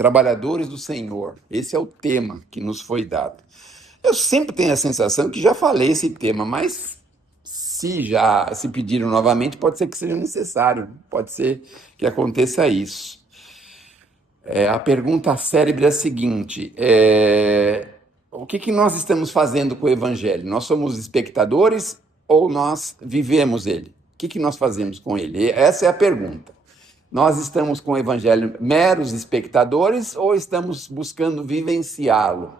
trabalhadores do Senhor. Esse é o tema que nos foi dado. Eu sempre tenho a sensação que já falei esse tema, mas se pediram novamente, pode ser que seja necessário, pode ser que aconteça isso. A pergunta célebre é a seguinte: o que nós estamos fazendo com o Evangelho? Nós somos espectadores ou nós vivemos ele? O que nós fazemos com ele? Essa é a pergunta. Nós estamos com o Evangelho meros espectadores ou estamos buscando vivenciá-lo?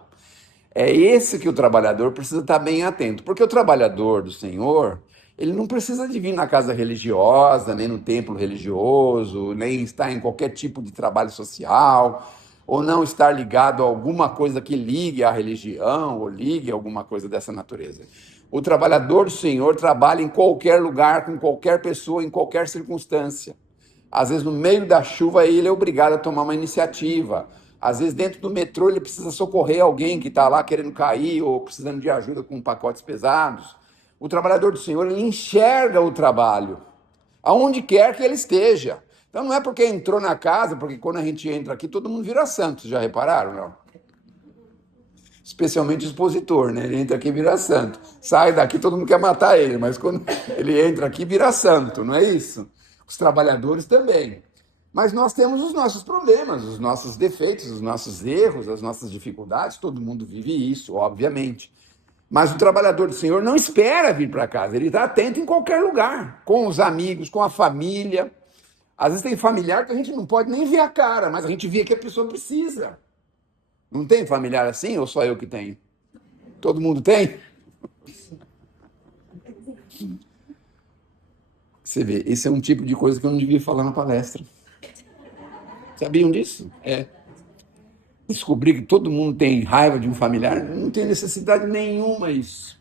É esse que o trabalhador precisa estar bem atento, porque o trabalhador do Senhor, ele não precisa de vir na casa religiosa, nem no templo religioso, nem estar em qualquer tipo de trabalho social, ou não estar ligado a alguma coisa que ligue à religião, ou ligue a alguma coisa dessa natureza. O trabalhador do Senhor trabalha em qualquer lugar, com qualquer pessoa, em qualquer circunstância. Às vezes, no meio da chuva, ele é obrigado a tomar uma iniciativa. Às vezes, dentro do metrô, ele precisa socorrer alguém que está lá querendo cair ou precisando de ajuda com pacotes pesados. O trabalhador do Senhor, ele enxerga o trabalho, aonde quer que ele esteja. Então, não é porque entrou na casa, porque quando a gente entra aqui, todo mundo vira santo. Já repararam, não? Especialmente o expositor, né? Ele entra aqui e vira santo. Sai daqui, todo mundo quer matar ele, mas quando ele entra aqui, vira santo, não é isso? Os trabalhadores também. Mas nós temos os nossos problemas, os nossos defeitos, os nossos erros, as nossas dificuldades, todo mundo vive isso, obviamente. Mas o trabalhador do Senhor não espera vir para casa, ele está atento em qualquer lugar, com os amigos, com a família. Às vezes tem familiar que a gente não pode nem ver a cara, mas a gente vê que a pessoa precisa. Não tem familiar assim ou só eu que tenho? Todo mundo tem? Você vê, esse é um tipo de coisa que eu não devia falar na palestra. Sabiam disso? Descobrir que todo mundo tem raiva de um familiar, não tem necessidade nenhuma isso.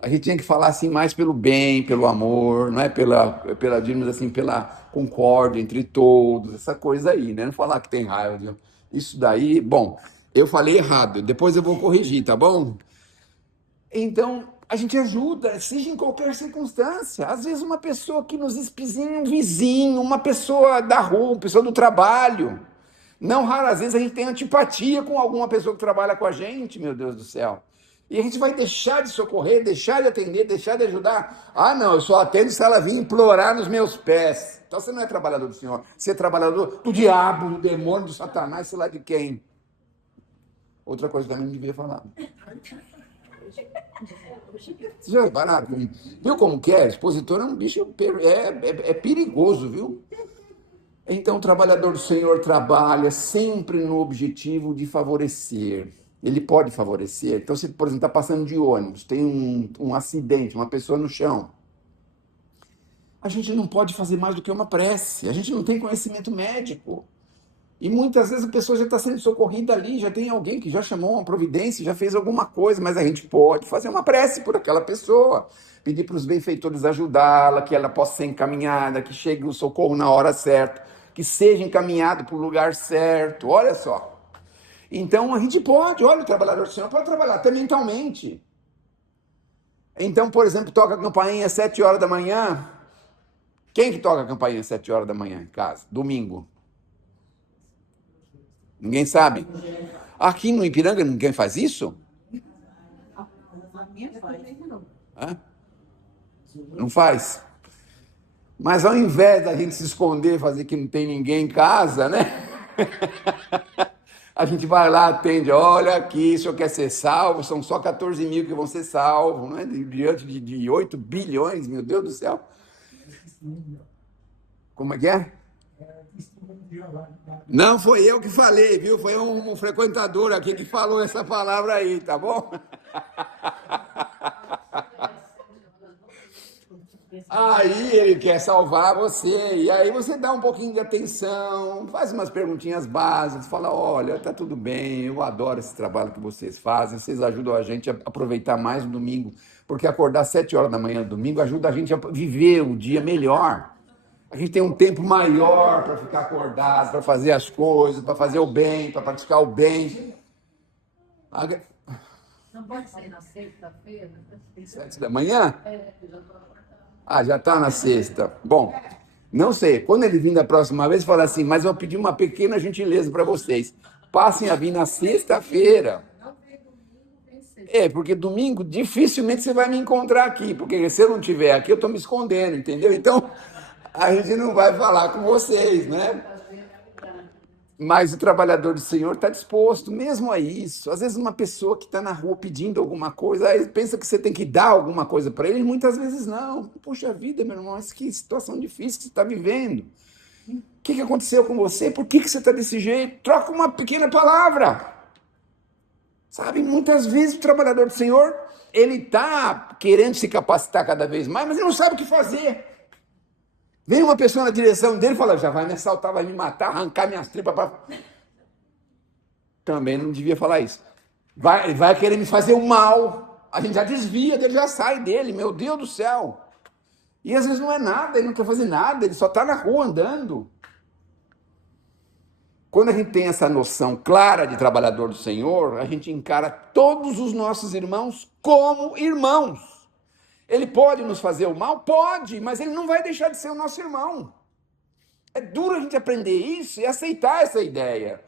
A gente tinha que falar assim mais pelo bem, pelo amor, não é digamos assim, pela concórdia entre todos, essa coisa aí, né? Não falar que tem raiva. Isso daí, bom, eu falei errado, depois eu vou corrigir, tá bom? Então, a gente ajuda, seja em qualquer circunstância. Às vezes uma pessoa que nos espizinha, um vizinho, uma pessoa da rua, uma pessoa do trabalho. Não raras vezes a gente tem antipatia com alguma pessoa que trabalha com a gente, meu Deus do céu. E a gente vai deixar de socorrer, deixar de atender, deixar de ajudar. Ah, não, eu só atendo se ela vir implorar nos meus pés. Então você não é trabalhador do Senhor, você é trabalhador do diabo, do demônio, do Satanás, sei lá de quem. Outra coisa que também não devia falar. Vocês já repararam? Viu como que é? Expositor é um bicho perigoso, viu? Então, o trabalhador do Senhor trabalha sempre no objetivo de favorecer. Ele pode favorecer. Então, se, por exemplo, está passando de ônibus, tem um acidente, uma pessoa no chão. A gente não pode fazer mais do que uma prece. A gente não tem conhecimento médico. E muitas vezes a pessoa já está sendo socorrida ali, já tem alguém que já chamou uma providência, já fez alguma coisa, mas a gente pode fazer uma prece por aquela pessoa, pedir para os benfeitores ajudá-la, que ela possa ser encaminhada, que chegue o socorro na hora certa, que seja encaminhado para o lugar certo, olha só. Então a gente pode, olha, o trabalhador do Senhor pode trabalhar até mentalmente. Então, por exemplo, toca a campainha às 7 horas da manhã. Quem que toca a campainha às 7 horas da manhã em casa? Domingo. Ninguém sabe. Aqui no Ipiranga ninguém faz isso? Hã? Não faz? Mas ao invés da gente se esconder, fazer que não tem ninguém em casa, né? A gente vai lá, atende, olha aqui, o senhor quer ser salvo, são só 14 mil que vão ser salvos, não é? Diante de 8 bilhões, meu Deus do céu. Como é que é? Não foi eu que falei, viu? Foi um frequentador aqui que falou essa palavra aí, tá bom? Aí ele quer salvar você, e aí você dá um pouquinho de atenção, faz umas perguntinhas básicas, fala, olha, tá tudo bem, eu adoro esse trabalho que vocês fazem, vocês ajudam a gente a aproveitar mais o domingo, porque acordar às 7 horas da manhã no domingo ajuda a gente a viver o dia melhor. A gente tem um tempo maior para ficar acordado, para fazer as coisas, para fazer o bem, para praticar o bem. Não pode sair na sexta-feira? 7 da manhã? Ah, já está na sexta. Bom, Não sei, quando ele vir da próxima vez, fala assim, mas eu pedi uma pequena gentileza para vocês. Passem a vir na sexta-feira. Porque domingo dificilmente você vai me encontrar aqui, porque se eu não estiver aqui, eu estou me escondendo, entendeu? Então, a gente não vai falar com vocês, né? Mas o trabalhador do Senhor está disposto mesmo a isso. Às vezes uma pessoa que está na rua pedindo alguma coisa, aí pensa que você tem que dar alguma coisa para ele, muitas vezes não. Poxa vida, meu irmão, mas que situação difícil que você está vivendo. O que aconteceu com você? Por que você está desse jeito? Troca uma pequena palavra. Sabe, muitas vezes o trabalhador do Senhor, ele está querendo se capacitar cada vez mais, mas ele não sabe o que fazer. Vem uma pessoa na direção dele e fala, já vai me assaltar, vai me matar, arrancar minhas tripas. Também não devia falar isso. Vai querer me fazer o mal. A gente já desvia dele, já sai dele, meu Deus do céu. E às vezes não é nada, ele não quer fazer nada, ele só está na rua andando. Quando a gente tem essa noção clara de trabalhador do Senhor, a gente encara todos os nossos irmãos como irmãos. Ele pode nos fazer o mal? Pode, mas ele não vai deixar de ser o nosso irmão. É duro a gente aprender isso e aceitar essa ideia,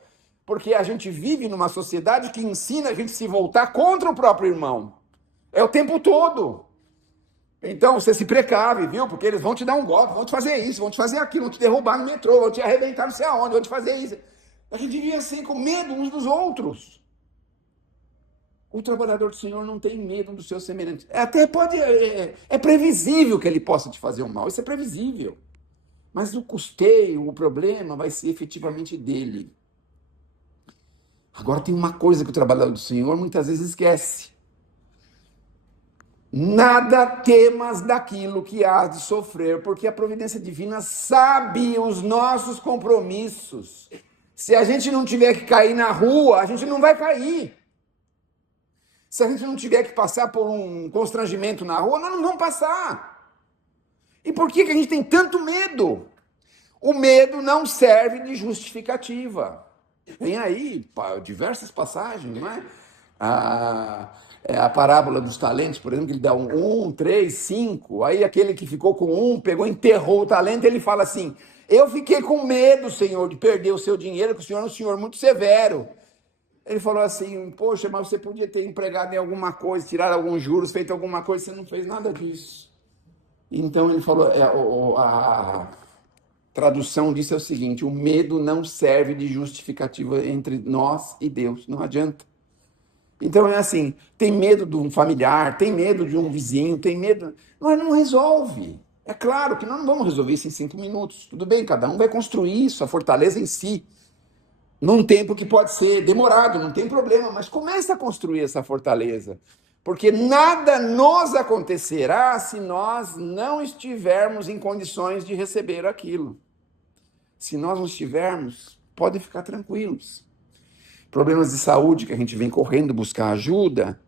porque a gente vive numa sociedade que ensina a gente a se voltar contra o próprio irmão. É o tempo todo. Então você se precave, viu? Porque eles vão te dar um golpe, vão te fazer isso, vão te fazer aquilo, vão te derrubar no metrô, vão te arrebentar não sei aonde, vão te fazer isso. A gente vive assim, com medo uns dos outros. O trabalhador do Senhor não tem medo dos seus semelhantes. Até pode, é previsível que ele possa te fazer o mal, isso é previsível. Mas o custeio, o problema vai ser efetivamente dele. Agora tem uma coisa que o trabalhador do Senhor muitas vezes esquece. Nada temas daquilo que hás de sofrer, porque a providência divina sabe os nossos compromissos. Se a gente não tiver que cair na rua, a gente não vai cair. Se a gente não tiver que passar por um constrangimento na rua, nós não vamos passar. E por que a gente tem tanto medo? O medo não serve de justificativa. Tem aí diversas passagens, não é? A parábola dos talentos, por exemplo, que ele dá 3, 5. Aí aquele que ficou com pegou, enterrou o talento, ele fala assim, eu fiquei com medo, Senhor, de perder o seu dinheiro, porque o Senhor é um Senhor muito severo. Ele falou assim, poxa, mas você podia ter empregado em alguma coisa, tirado alguns juros, feito alguma coisa, você não fez nada disso. Então ele falou, a tradução disso é o seguinte, o medo não serve de justificativa entre nós e Deus, não adianta. Então é assim, tem medo de um familiar, tem medo de um vizinho, tem medo, mas não resolve. É claro que nós não vamos resolver isso em 5 minutos. Tudo bem, cada um vai construir isso, a fortaleza em si, num tempo que pode ser demorado, não tem problema, mas começa a construir essa fortaleza, porque nada nos acontecerá se nós não estivermos em condições de receber aquilo. Se nós não estivermos, podem ficar tranquilos. Problemas de saúde que a gente vem correndo buscar ajuda,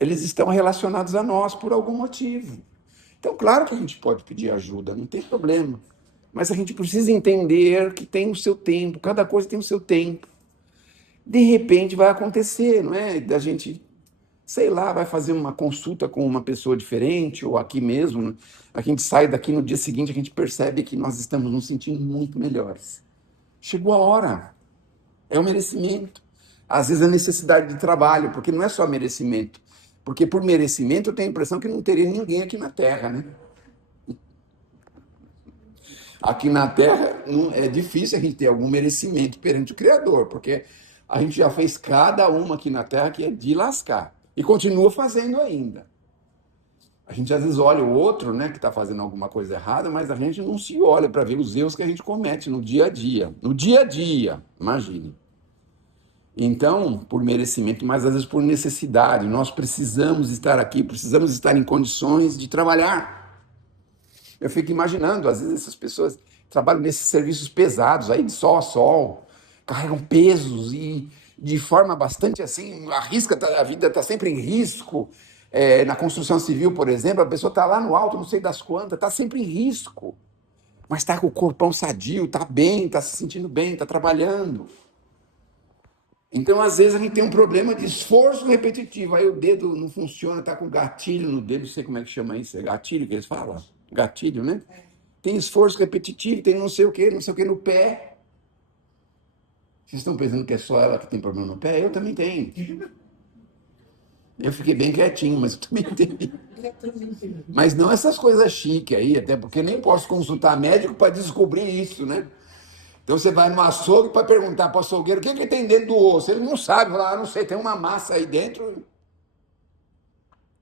eles estão relacionados a nós por algum motivo. Então, claro que a gente pode pedir ajuda, não tem problema. Mas a gente precisa entender que tem o seu tempo, cada coisa tem o seu tempo. De repente vai acontecer, não é? Da gente, sei lá, vai fazer uma consulta com uma pessoa diferente, ou aqui mesmo, a gente sai daqui no dia seguinte, a gente percebe que nós estamos nos sentindo muito melhores. Chegou a hora, é o merecimento. Às vezes a necessidade de trabalho, porque não é só merecimento. Porque por merecimento eu tenho a impressão que não teria ninguém aqui na Terra, né? Aqui na Terra é difícil a gente ter algum merecimento perante o Criador, porque a gente já fez cada uma aqui na Terra que é de lascar. E continua fazendo ainda. A gente às vezes olha o outro, né, que está fazendo alguma coisa errada, mas a gente não se olha para ver os erros que a gente comete no dia a dia. No dia a dia, imagine. Então, por merecimento, mas às vezes por necessidade. Nós precisamos estar aqui, precisamos estar em condições de trabalhar. Eu fico imaginando, às vezes essas pessoas trabalham nesses serviços pesados, aí de sol a sol, carregam pesos e de forma bastante assim, a vida está sempre em risco. Na construção civil, por exemplo, a pessoa está lá no alto, não sei das quantas, está sempre em risco. Mas está com o corpão sadio, está bem, está se sentindo bem, está trabalhando. Então, às vezes, a gente tem um problema de esforço repetitivo. Aí o dedo não funciona, está com gatilho no dedo, não sei como é que chama isso. É gatilho que eles falam? Gatilho, né? tem esforço repetitivo, tem não sei o que no pé. Vocês estão pensando que é só ela que tem problema no pé? Eu também tenho. Eu fiquei bem quietinho, mas eu também tenho. Mas não essas coisas chiques aí, até porque nem posso consultar médico para descobrir isso, né? Então você vai no açougue para perguntar para o açougueiro o que tem dentro do osso. Ele não sabe, fala, não sei, tem uma massa aí dentro.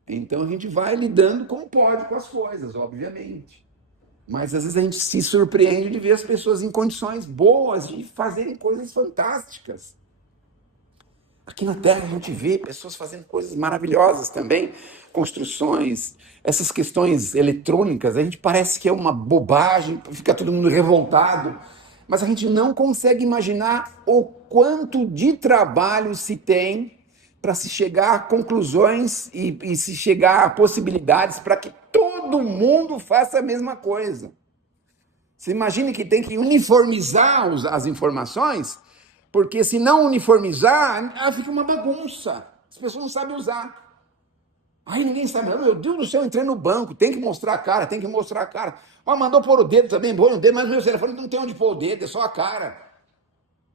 Então a gente vai lidando como pode com as coisas, obviamente. Mas às vezes a gente se surpreende de ver as pessoas em condições boas de fazerem coisas fantásticas. Aqui na Terra a gente vê pessoas fazendo coisas maravilhosas também, construções, essas questões eletrônicas, a gente parece que é uma bobagem, fica todo mundo revoltado, mas a gente não consegue imaginar o quanto de trabalho se tem para se chegar a conclusões e se chegar a possibilidades para que todo mundo faça a mesma coisa. Você imagina que tem que uniformizar as informações, porque se não uniformizar, fica uma bagunça. As pessoas não sabem usar. Aí ninguém sabe, meu Deus do céu, eu entrei no banco, tem que mostrar a cara, tem que mostrar a cara. Mandou pôr o dedo também, põe o dedo, mas meu telefone não tem onde pôr o dedo, é só a cara.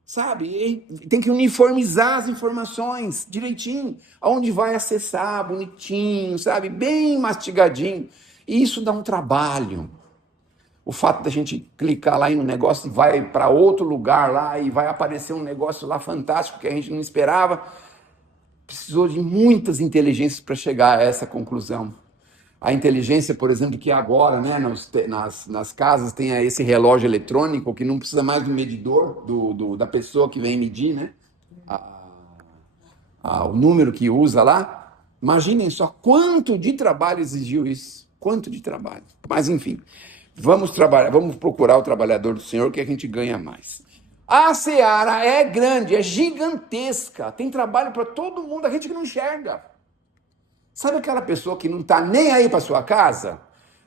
Sabe? E tem que uniformizar as informações direitinho, aonde vai acessar, bonitinho, sabe? Bem mastigadinho. E isso dá um trabalho. O fato da gente clicar lá em um negócio e vai para outro lugar lá e vai aparecer um negócio lá fantástico que a gente não esperava, precisou de muitas inteligências para chegar a essa conclusão. A inteligência, por exemplo, que agora, né, nas casas tem esse relógio eletrônico que não precisa mais do medidor da pessoa que vem medir, né, o número que usa lá. Imaginem só quanto de trabalho exigiu isso. Quanto de trabalho. Mas, enfim, vamos trabalhar, vamos procurar o trabalhador do Senhor que a gente ganha mais. A seara é grande, é gigantesca, tem trabalho para todo mundo, a gente que não enxerga. Sabe aquela pessoa que não está nem aí para sua casa?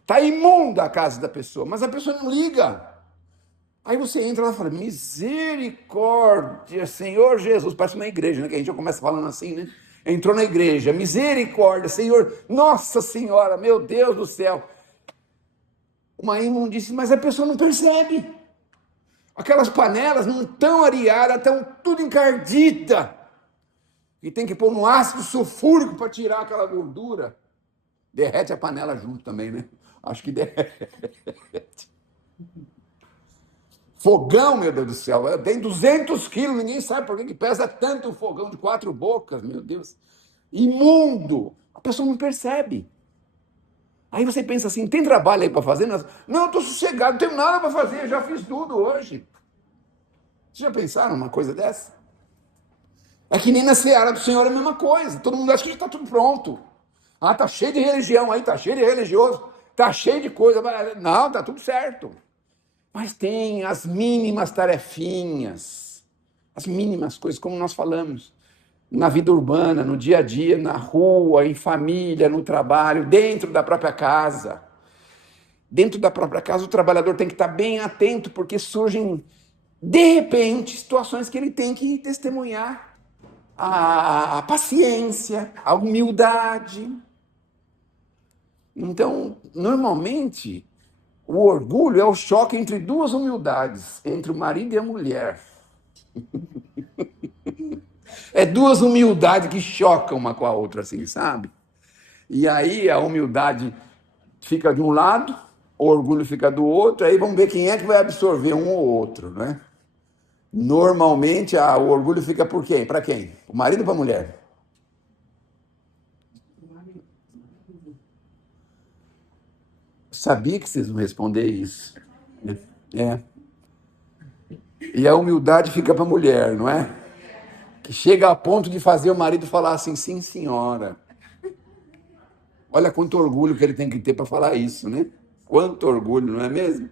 Está imunda a casa da pessoa, mas a pessoa não liga. Aí você entra lá e fala, misericórdia, Senhor Jesus. Parece uma igreja, né? Que a gente já começa falando assim, né? Entrou na igreja, misericórdia, Senhor, Nossa Senhora, meu Deus do céu. Uma imundície, mas a pessoa não percebe. Aquelas panelas não estão areadas, estão tudo encardida. E tem que pôr um ácido sulfúrico para tirar aquela gordura. Derrete a panela junto também, né? Acho que derrete. Fogão, meu Deus do céu, tem 200 quilos, ninguém sabe por que pesa tanto um fogão de 4 bocas, meu Deus. Imundo. A pessoa não percebe. Aí você pensa assim, tem trabalho aí para fazer? Não, eu estou sossegado, não tenho nada para fazer, eu já fiz tudo hoje. Vocês já pensaram numa coisa dessa? É que nem na seara do Senhor é a mesma coisa. Todo mundo acha que está tudo pronto. Tá cheio de religião aí, tá cheio de religioso, tá cheio de coisa. Não, tá tudo certo. Mas tem as mínimas tarefinhas, as mínimas coisas, como nós falamos, na vida urbana, no dia a dia, na rua, em família, no trabalho, dentro da própria casa. Dentro da própria casa, o trabalhador tem que estar bem atento, porque surgem, de repente, situações que ele tem que testemunhar. A paciência, a humildade. Então, normalmente, o orgulho é o choque entre duas humildades, entre o marido e a mulher. É duas humildades que chocam uma com a outra, assim, sabe? E aí a humildade fica de um lado, o orgulho fica do outro, aí vamos ver quem é que vai absorver um ou outro, né? Normalmente o orgulho fica por quem? Para quem? O marido ou para a mulher? Sabia que vocês vão responder isso. É. E a humildade fica para a mulher, não é? Que chega a ponto de fazer o marido falar assim, sim, senhora. Olha quanto orgulho que ele tem que ter para falar isso, né? Quanto orgulho, não é mesmo?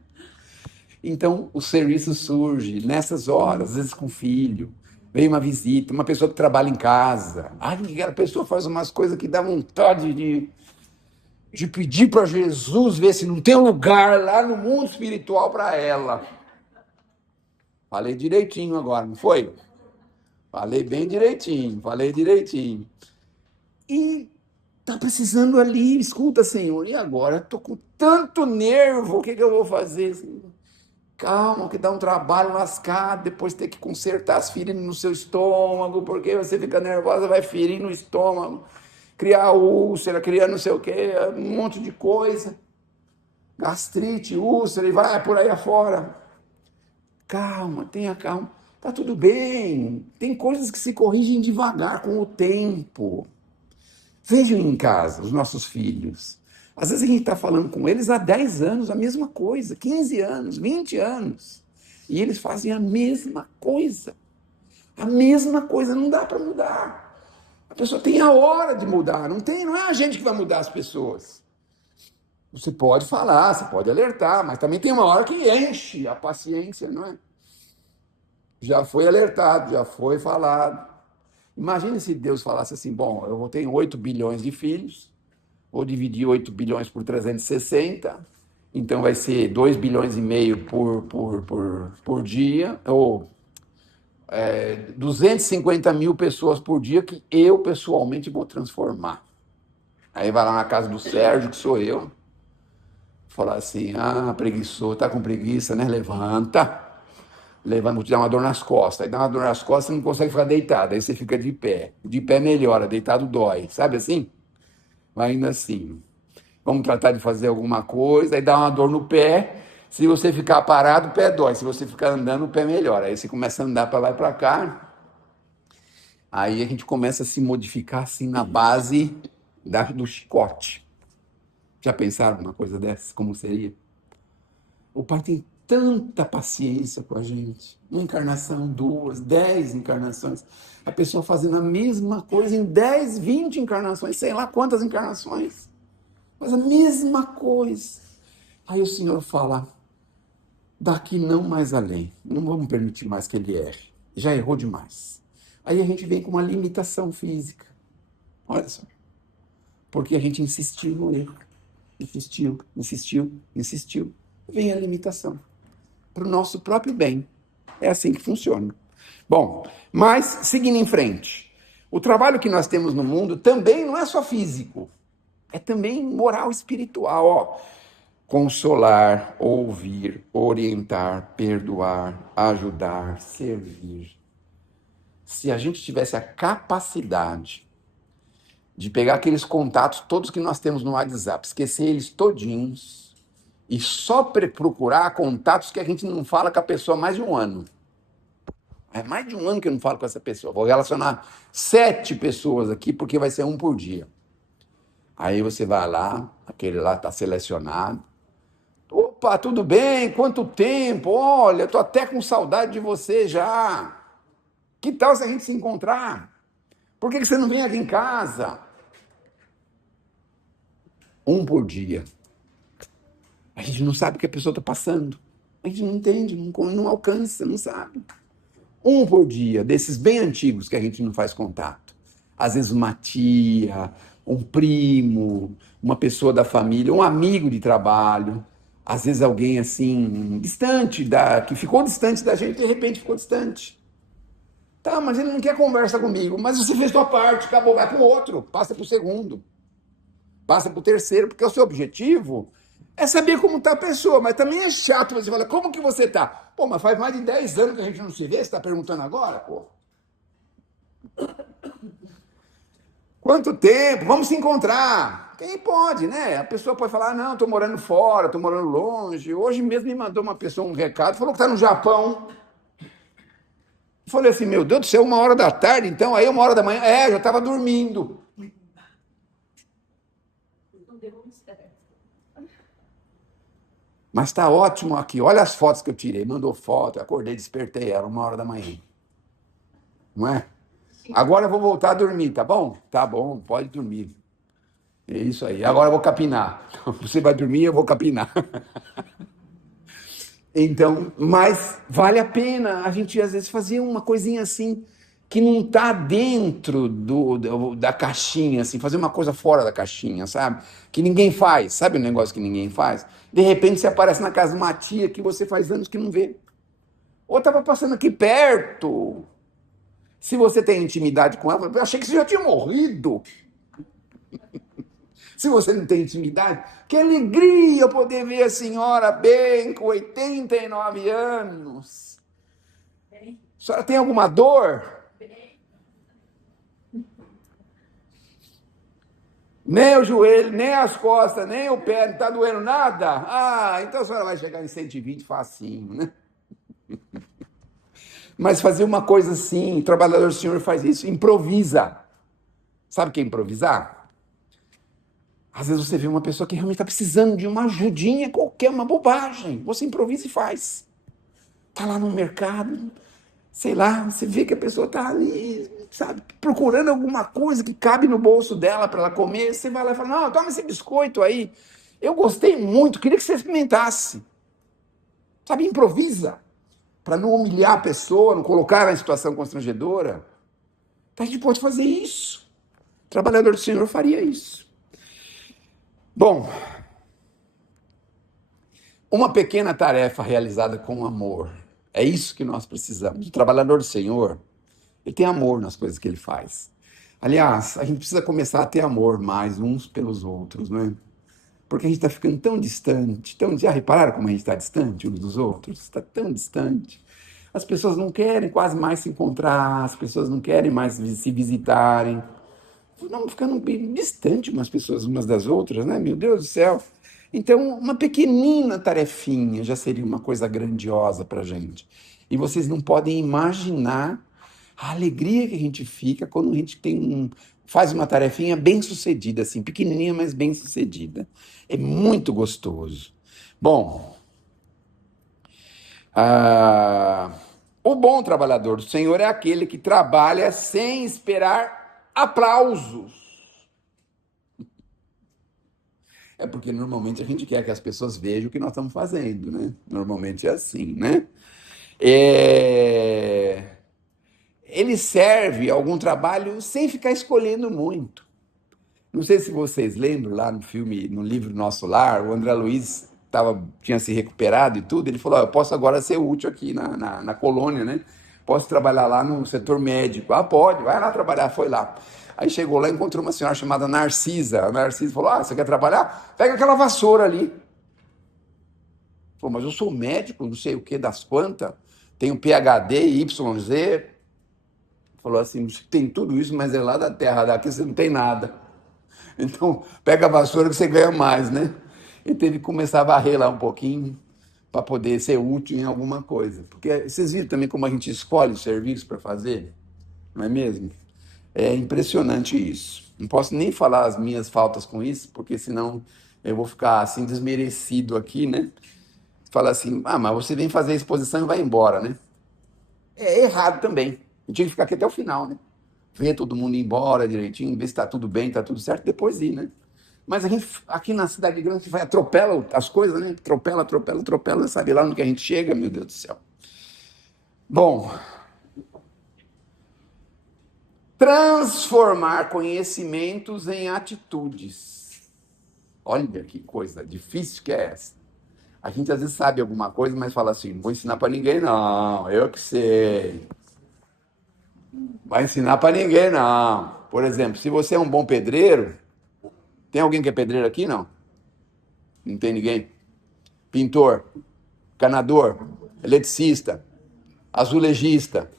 Então, o serviço surge nessas horas, às vezes com o filho, vem uma visita, uma pessoa que trabalha em casa. Ai, aquela pessoa faz umas coisas que dá vontade de pedir para Jesus ver se não tem um lugar lá no mundo espiritual para ela. Falei direitinho agora, não foi? Falei bem direitinho, falei direitinho. E Está precisando ali, escuta, Senhor, e agora? Estou com tanto nervo, o que eu vou fazer, Senhor? Calma, que dá um trabalho lascado, depois ter que consertar as feridas no seu estômago, porque você fica nervosa, vai ferir no estômago, criar úlcera, criar não sei o quê, um monte de coisa, gastrite, úlcera, e vai por aí afora. Calma, tenha calma, tá tudo bem, tem coisas que se corrigem devagar com o tempo. Vejam em casa os nossos filhos. Às vezes a gente está falando com eles há 10 anos, a mesma coisa, 15 anos, 20 anos. E eles fazem a mesma coisa. A mesma coisa, não dá para mudar. A pessoa tem a hora de mudar, não é a gente que vai mudar as pessoas. Você pode falar, você pode alertar, mas também tem uma hora que enche a paciência, não é? Já foi alertado, já foi falado. Imagine se Deus falasse assim, bom, eu tenho 8 bilhões de filhos, vou dividir 8 bilhões por 360, então vai ser 2 bilhões e meio por dia, ou 250 mil pessoas por dia que eu pessoalmente vou transformar. Aí vai lá na casa do Sérgio, que sou eu, falar assim, preguiçoso, tá com preguiça, né? Levanta. Levanta, vou te dar uma dor nas costas. Aí dá uma dor nas costas, você não consegue ficar deitado. Aí você fica de pé. De pé melhora, deitado dói. Sabe assim? Vai indo assim. Vamos tratar de fazer alguma coisa, aí dá uma dor no pé. Se você ficar parado, o pé dói. Se você ficar andando, o pé melhora. Aí você começa a andar para lá e para cá. Aí a gente começa a se modificar assim na base do chicote. Já pensaram numa coisa dessa? Como seria? O Pai tem tanta paciência com a gente. Uma encarnação, duas, 10 encarnações. A pessoa fazendo a mesma coisa em 10, 20 encarnações, sei lá quantas encarnações. Mas a mesma coisa. Aí o Senhor fala, daqui não mais além. Não vamos permitir mais que ele erre. Já errou demais. Aí a gente vem com uma limitação física. Olha só. Porque a gente insistiu no erro. Insistiu. Vem a limitação. Para o nosso próprio bem. É assim que funciona. Bom, mas seguindo em frente, o trabalho que nós temos no mundo também não é só físico, é também moral espiritual. Ó. Consolar, ouvir, orientar, perdoar, ajudar, servir. Se a gente tivesse a capacidade de pegar aqueles contatos todos que nós temos no WhatsApp, esquecer eles todinhos, e só procurar contatos que a gente não fala com a pessoa há mais de um ano. É mais de um ano que eu não falo com essa pessoa. Vou relacionar 7 pessoas aqui, porque vai ser um por dia. Aí você vai lá, aquele lá está selecionado. Opa, tudo bem? Quanto tempo? Olha, estou até com saudade de você já. Que tal se a gente se encontrar? Por que você não vem aqui em casa? Um por dia. A gente não sabe o que a pessoa está passando. A gente não entende, não alcança, não sabe. Um por dia, desses bem antigos que a gente não faz contato. Às vezes uma tia, um primo, uma pessoa da família, um amigo de trabalho. Às vezes alguém assim, distante, que ficou distante da gente, de repente ficou distante. Tá, mas ele não quer conversa comigo. Mas você fez sua parte, acabou, vai para o outro, passa para o segundo. Passa para o terceiro, porque o seu objetivo é saber como está a pessoa, mas também é chato você falar, como que você está? Pô, mas faz mais de 10 anos que a gente não se vê, você está perguntando agora? Pô. Quanto tempo? Vamos se encontrar. Quem pode, né? A pessoa pode falar, não, estou morando fora, estou morando longe. Hoje mesmo me mandou uma pessoa um recado, falou que está no Japão. Eu falei assim, meu Deus do céu, 1h da tarde, então, aí 1h da manhã, já estava dormindo. Mas está ótimo aqui, olha as fotos que eu tirei, mandou foto, acordei, despertei, era 1h da manhã. Não é? Agora eu vou voltar a dormir, tá bom? Tá bom, pode dormir. É isso aí, agora eu vou capinar. Você vai dormir, eu vou capinar. Então, mas vale a pena a gente às vezes fazer uma coisinha assim, que não está dentro da caixinha, assim, fazer uma coisa fora da caixinha, sabe? Que ninguém faz, sabe o negócio que ninguém faz? De repente você aparece na casa de uma tia que você faz anos que não vê. Ou estava passando aqui perto. Se você tem intimidade com ela, eu achei que você já tinha morrido. Se você não tem intimidade, que alegria poder ver a senhora bem com 89 anos. A senhora tem alguma dor? Nem o joelho, nem as costas, nem o pé, não está doendo nada? Ah, então a senhora vai chegar em 120 facinho, né? Mas fazer uma coisa assim, o trabalhador do Senhor faz isso, improvisa. Sabe o que é improvisar? Às vezes você vê uma pessoa que realmente está precisando de uma ajudinha qualquer, uma bobagem. Você improvisa e faz. Está lá no mercado, sei lá, você vê que a pessoa está ali, sabe, procurando alguma coisa que cabe no bolso dela para ela comer. Você vai lá e fala, não, toma esse biscoito aí. Eu gostei muito, queria que você experimentasse. Sabe, improvisa. Para não humilhar a pessoa, não colocar ela em situação constrangedora. Então a gente pode fazer isso. O trabalhador do Senhor faria isso. Bom, uma pequena tarefa realizada com amor. É isso que nós precisamos. O trabalhador do Senhor, ele tem amor nas coisas que ele faz. Aliás, a gente precisa começar a ter amor mais uns pelos outros, não é? Porque a gente está ficando tão distante, já repararam como a gente está distante uns dos outros? Está tão distante. As pessoas não querem quase mais se encontrar, as pessoas não querem mais se visitarem. Não, ficando bem distante umas pessoas umas das outras, né? Meu Deus do céu. Então, uma pequenina tarefinha já seria uma coisa grandiosa para a gente. E vocês não podem imaginar a alegria que a gente fica quando a gente faz uma tarefinha bem sucedida, assim, pequenininha, mas bem sucedida. É muito gostoso. Bom, o bom trabalhador do Senhor é aquele que trabalha sem esperar aplausos. É porque normalmente a gente quer que as pessoas vejam o que nós estamos fazendo, né? Normalmente é assim, né? Ele serve algum trabalho sem ficar escolhendo muito. Não sei se vocês lembram, lá no filme, no livro Nosso Lar, o André Luiz tinha se recuperado e tudo, ele falou, eu posso agora ser útil aqui na colônia, né? Posso trabalhar lá no setor médico. Ah, pode, vai lá trabalhar, foi lá. Aí chegou lá e encontrou uma senhora chamada Narcisa. A Narcisa falou, você quer trabalhar? Pega aquela vassoura ali. Falou, mas eu sou médico, não sei o que das quantas, tenho PhD, YZ. Falou assim, tem tudo isso, mas é lá da terra, daqui você não tem nada. Então, pega a vassoura que você ganha mais, né? Ele teve que começar a varrer lá um pouquinho para poder ser útil em alguma coisa. Porque vocês viram também como a gente escolhe o serviço para fazer? Não é mesmo? É impressionante isso. Não posso nem falar as minhas faltas com isso, porque senão eu vou ficar assim desmerecido aqui, né? Fala assim, mas você vem fazer a exposição e vai embora, né? É errado também. Eu tinha que ficar aqui até o final, né? Ver todo mundo ir embora direitinho, ver se está tudo bem, está tudo certo, depois ir, né? Mas a gente, aqui na cidade grande, a gente vai, atropela as coisas, né? Atropela, sabe lá onde que a gente chega, meu Deus do céu. Bom, transformar conhecimentos em atitudes. Olha que coisa difícil que é essa. A gente às vezes sabe alguma coisa, mas fala assim, não vou ensinar para ninguém não, eu que sei. Vai ensinar para ninguém não. Por exemplo, se você é um bom pedreiro, tem alguém que é pedreiro aqui? Não. Não tem ninguém? Pintor, encanador, eletricista, azulejista.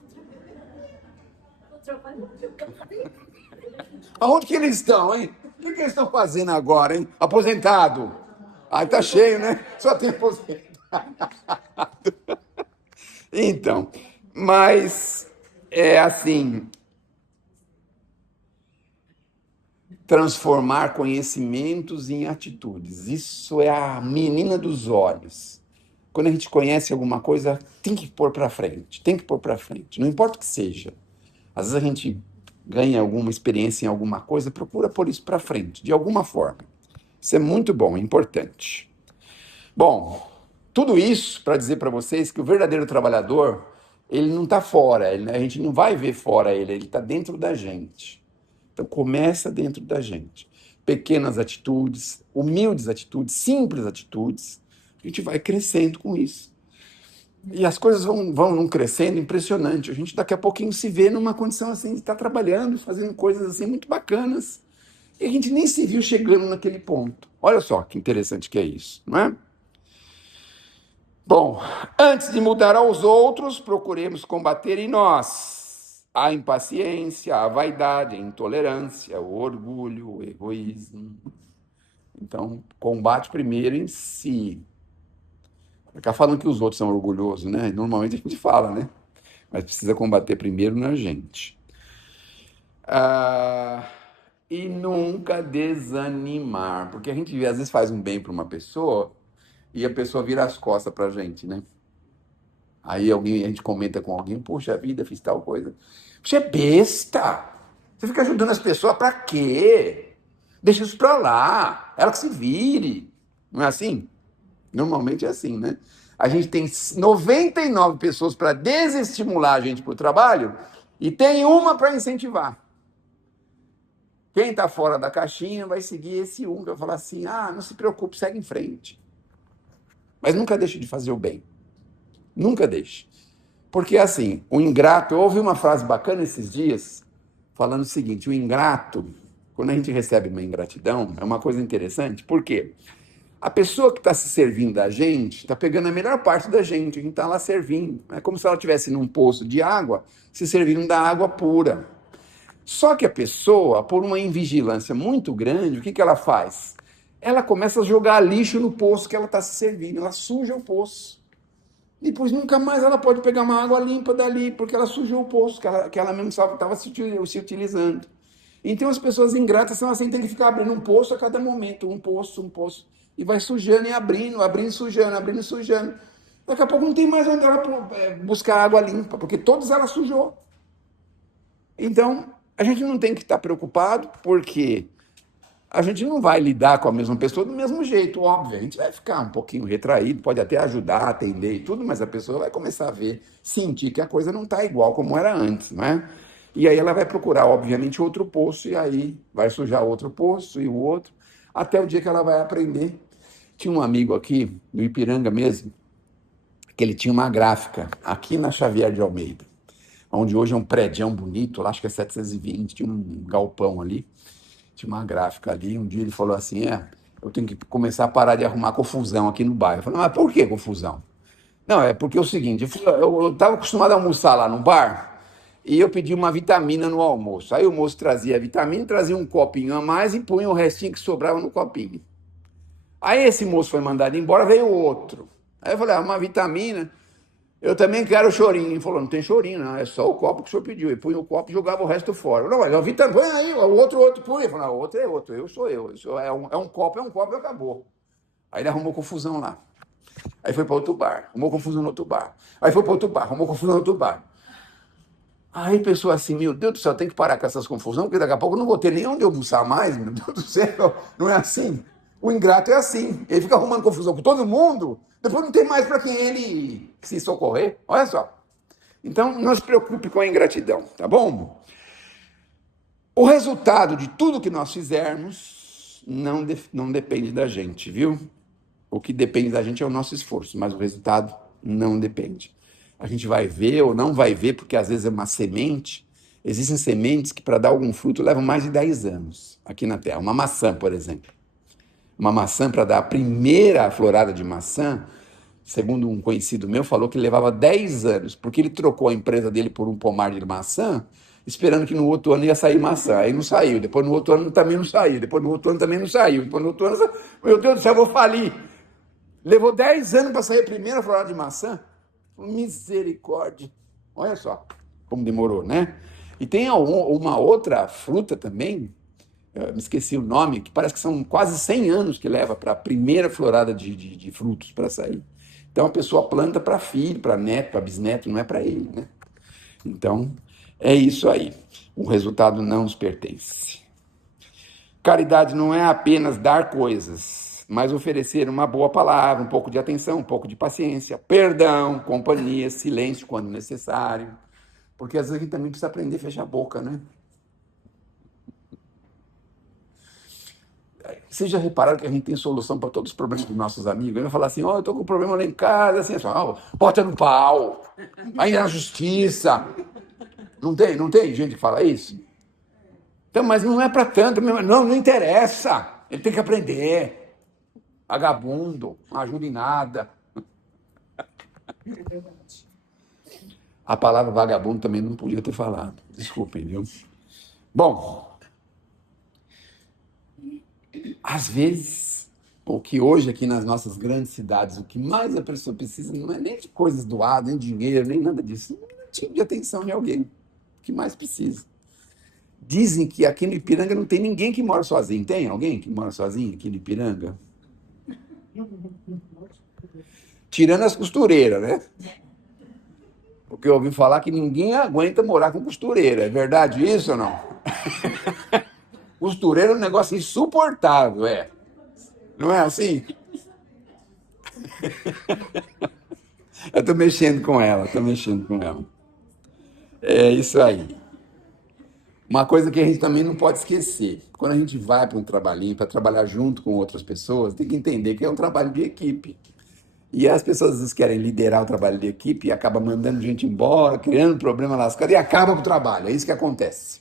Aonde que eles estão, hein? O que eles estão fazendo agora, hein? Aposentado. Ai, tá cheio, né? Só tem aposentado. Então, mas é assim, transformar conhecimentos em atitudes. Isso é a menina dos olhos. Quando a gente conhece alguma coisa, tem que pôr para frente, não importa o que seja. Às vezes a gente ganha alguma experiência em alguma coisa, procura pôr isso para frente, de alguma forma. Isso é muito bom, é importante. Bom, tudo isso para dizer para vocês que o verdadeiro trabalhador, ele não está fora, a gente não vai ver fora ele está dentro da gente. Então começa dentro da gente. Pequenas atitudes, humildes atitudes, simples atitudes, a gente vai crescendo com isso. E as coisas vão crescendo impressionante. A gente daqui a pouquinho se vê numa condição assim de estar trabalhando, fazendo coisas assim muito bacanas, E a gente nem se viu chegando naquele ponto. Olha só que interessante que é isso, não é? Bom, antes de mudar aos outros, procuremos combater em nós a impaciência, a vaidade, a intolerância, o orgulho, o egoísmo. Então, combate primeiro em si. Ficar falando que os outros são orgulhosos, né? Normalmente a gente fala, né? Mas precisa combater primeiro na gente. Ah, e nunca desanimar, porque a gente às vezes faz um bem para uma pessoa e a pessoa vira as costas para a gente, né? Aí alguém, a gente comenta com alguém, poxa vida, fiz tal coisa. Você é besta! Você fica ajudando as pessoas para quê? Deixa isso para lá, ela que se vire. Não é assim? Normalmente é assim, né? A gente tem 99 pessoas para desestimular a gente para o trabalho e tem uma para incentivar. Quem está fora da caixinha vai seguir esse um que vai falar assim: ah, não se preocupe, segue em frente. Mas nunca deixe de fazer o bem. Nunca deixe. Porque assim, o ingrato, eu ouvi uma frase bacana esses dias, falando o seguinte: o ingrato, quando a gente recebe uma ingratidão, é uma coisa interessante, por quê? A pessoa que está se servindo da gente está pegando a melhor parte da gente, a gente está lá servindo. É como se ela estivesse num poço de água, se servindo da água pura. Só que a pessoa, por uma invigilância muito grande, o que ela faz? Ela começa a jogar lixo no poço que ela está se servindo, ela suja o poço. Depois nunca mais ela pode pegar uma água limpa dali, porque ela sujou o poço que ela mesmo estava se utilizando. Então as pessoas ingratas são assim, tem que ficar abrindo um poço a cada momento, um poço, um poço. E vai sujando e abrindo, abrindo e sujando, abrindo e sujando. Daqui a pouco não tem mais onde ela buscar água limpa, porque todas ela sujou. Então, a gente não tem que estar preocupado, porque a gente não vai lidar com a mesma pessoa do mesmo jeito, óbvio. A gente vai ficar um pouquinho retraído, pode até ajudar, atender e tudo, mas a pessoa vai começar a ver, sentir que a coisa não está igual como era antes, não é? E aí ela vai procurar, obviamente, outro poço, e aí vai sujar outro poço e o outro, até o dia que ela vai aprender. Tinha um amigo aqui, do Ipiranga mesmo, que ele tinha uma gráfica, aqui na Xavier de Almeida, onde hoje é um prédio bonito, lá acho que é 720, tinha um galpão ali, tinha uma gráfica ali. Um dia ele falou assim: eu tenho que começar a parar de arrumar confusão aqui no bairro. Eu falei: mas por que confusão? Não, é porque é o seguinte, eu estava acostumado a almoçar lá no bar e eu pedi uma vitamina no almoço. Aí o moço trazia a vitamina, trazia um copinho a mais e punha o restinho que sobrava no copinho. Aí esse moço foi mandado embora, veio outro. Aí eu falei: uma vitamina, eu também quero chorinho. Ele falou: não tem chorinho, não, é só o copo que o senhor pediu. Ele punha o copo e jogava o resto fora. Não, mas a vitamina, põe aí, o outro punha. Ele falou: o outro é outro, eu sou eu. É um copo e acabou. Aí ele arrumou confusão lá. Aí foi para outro bar, arrumou confusão no outro bar. Aí foi para outro bar, arrumou confusão no outro bar. Aí pensou assim: meu Deus do céu, tem que parar com essas confusões, porque daqui a pouco eu não vou ter nem onde almoçar mais, meu Deus do céu. Não é assim. O ingrato é assim. Ele fica arrumando confusão com todo mundo, depois não tem mais para quem ele se socorrer. Olha só. Então, não se preocupe com a ingratidão, tá bom? O resultado de tudo que nós fizermos não depende da gente, viu? O que depende da gente é o nosso esforço, mas o resultado não depende. A gente vai ver ou não vai ver, porque às vezes é uma semente. Existem sementes que, para dar algum fruto, levam mais de 10 anos aqui na Terra. Uma maçã, por exemplo. Uma maçã, para dar a primeira florada de maçã, segundo um conhecido meu, falou que levava 10 anos, porque ele trocou a empresa dele por um pomar de maçã, esperando que no outro ano ia sair maçã. Aí não saiu, depois no outro ano também não saiu, depois no outro ano também não saiu, depois no outro ano, meu Deus do céu, eu vou falir. Levou 10 anos para sair a primeira florada de maçã. Misericórdia. Olha só como demorou, né? E tem uma outra fruta também, eu me esqueci o nome, que parece que são quase 100 anos que leva para a primeira florada de frutos para sair. Então a pessoa planta para filho, para neto, para bisneto, não é para ele, né? Então é isso aí. O resultado não nos pertence. Caridade não é apenas dar coisas, mas oferecer uma boa palavra, um pouco de atenção, um pouco de paciência, perdão, companhia, silêncio quando necessário. Porque às vezes a gente também precisa aprender a fechar a boca, né? Vocês já repararam que a gente tem solução para todos os problemas dos nossos amigos? Ele vai falar assim: eu estou com um problema lá em casa, assim, bota no pau, aí na justiça. Não tem gente que fala isso? Então, mas não é para tanto. Não interessa. Ele tem que aprender. Vagabundo, não ajuda em nada. A palavra vagabundo também não podia ter falado. Desculpem, viu? Bom, às vezes, o que hoje aqui nas nossas grandes cidades, o que mais a pessoa precisa não é nem de coisas doadas, nem dinheiro, nem nada disso. É um tipo de atenção de alguém. O que mais precisa. Dizem que aqui no Ipiranga não tem ninguém que mora sozinho. Tem alguém que mora sozinho aqui no Ipiranga? Tirando as costureiras, né? Porque eu ouvi falar que ninguém aguenta morar com costureira. É verdade isso ou não? Costureira é um negócio insuportável, é. Não é assim? Eu tô mexendo com ela, tô mexendo com ela. É isso aí. Uma coisa que a gente também não pode esquecer, quando a gente vai para um trabalhinho, para trabalhar junto com outras pessoas, tem que entender que é um trabalho de equipe. E as pessoas às vezes querem liderar o trabalho de equipe e acabam mandando gente embora, criando problema lascado e acaba com o trabalho. É isso que acontece.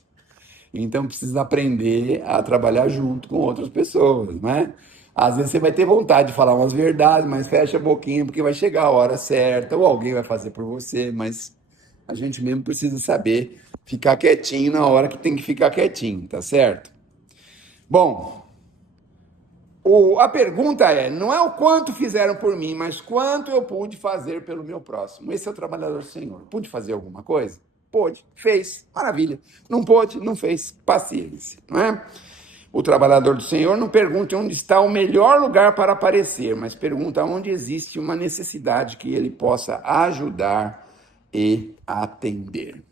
Então precisa aprender a trabalhar junto com outras pessoas, né? Às vezes você vai ter vontade de falar umas verdades, mas fecha a boquinha porque vai chegar a hora certa, ou alguém vai fazer por você, mas a gente mesmo precisa saber ficar quietinho na hora que tem que ficar quietinho, tá certo? Bom, a pergunta é, não é o quanto fizeram por mim, mas quanto eu pude fazer pelo meu próximo. Esse é o trabalhador do Senhor. Pude fazer alguma coisa? Pôde, fez, maravilha. Não pôde, não fez, paciência, não é? O trabalhador do Senhor não pergunta onde está o melhor lugar para aparecer, mas pergunta onde existe uma necessidade que ele possa ajudar e atender.